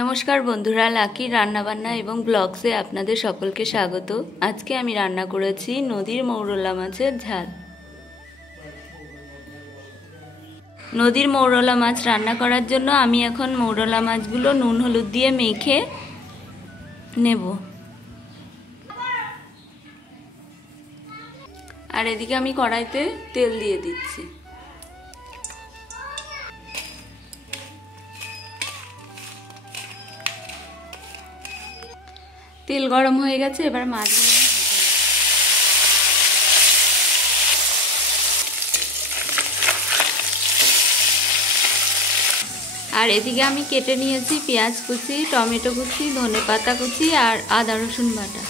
নমস্কার বন্ধুরা, লাকি রান্নাবান্না এবং ব্লগসে আপনাদের সকলকে স্বাগত। আজকে আমি রান্না করেছি নদীর মৌরলা মাছের ঝাল। নদীর মৌরলা মাছ রান্না করার জন্য আমি এখন মৌরলা মাছগুলো নুন হলুদ দিয়ে মেখে নেব। আর এদিকে আমি কড়াইতে তেল দিয়ে দিচ্ছি। তেল গরম হয়ে গেছে, এবার মাছগুলো আর এদিকে আমি কেটে নিয়েছি পেঁয়াজ কুচি, টমেটো কুচি, ধনেপাতা কুচি আর আদা রসুন বাটা।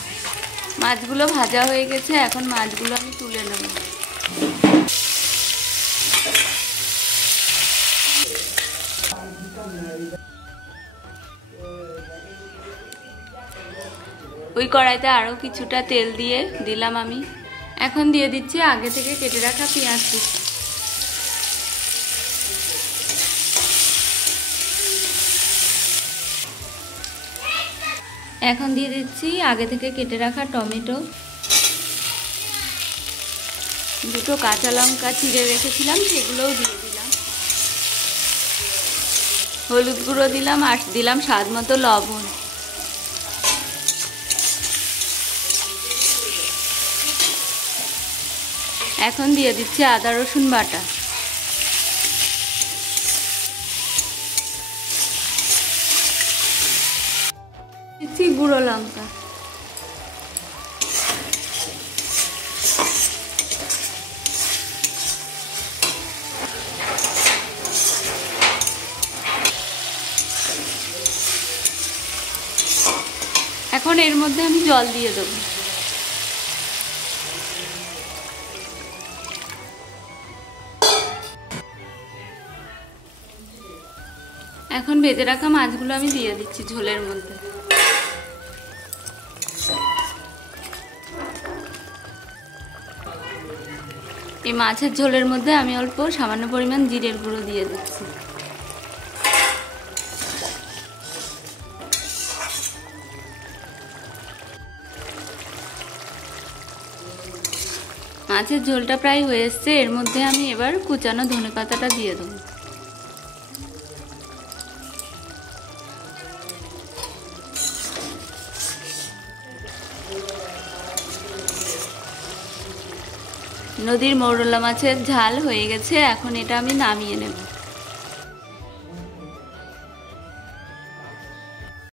মাছগুলো ভাজা হয়ে গেছে, এখন মাছগুলো আমি তুলে নেব। ওই কড়াইতে আরও কিছুটা তেল দিয়ে দিলাম আমি। এখন দিয়ে দিচ্ছি আগে থেকে কেটে রাখা পেঁয়াজ কুচি। এখন দিয়ে দিচ্ছি আগে থেকে কেটে রাখা টমেটো, দুটো কাঁচা লঙ্কা চিড়ে রেখেছিলাম সেগুলোও দিয়ে দিলাম। হলুদ গুঁড়ো দিলাম আর দিলাম স্বাদ মতো লবণ। এখন দিয়ে দিচ্ছি আদা রসুন বাটা। দিচ্ছি গুঁড়ো লঙ্কা। এখন এর মধ্যে আমি জল দিয়ে দেবো। এখন ভেজে রাখা মাছগুলো আমি দিয়ে দিচ্ছি ঝোলের মধ্যে। এই মাছের ঝোলের মধ্যে আমি অল্প সামান্য পরিমাণ জিরের গুঁড়ো দিয়ে দিচ্ছি। মাছের ঝোলটা প্রায় হয়ে এসছে, এর মধ্যে আমি এবার কুচানো ধনেপাতাটা দিয়ে দেবো। নদীর মৌরলা মাছের ঝাল হয়ে গেছে, এখন এটা আমি নামিয়ে নেব।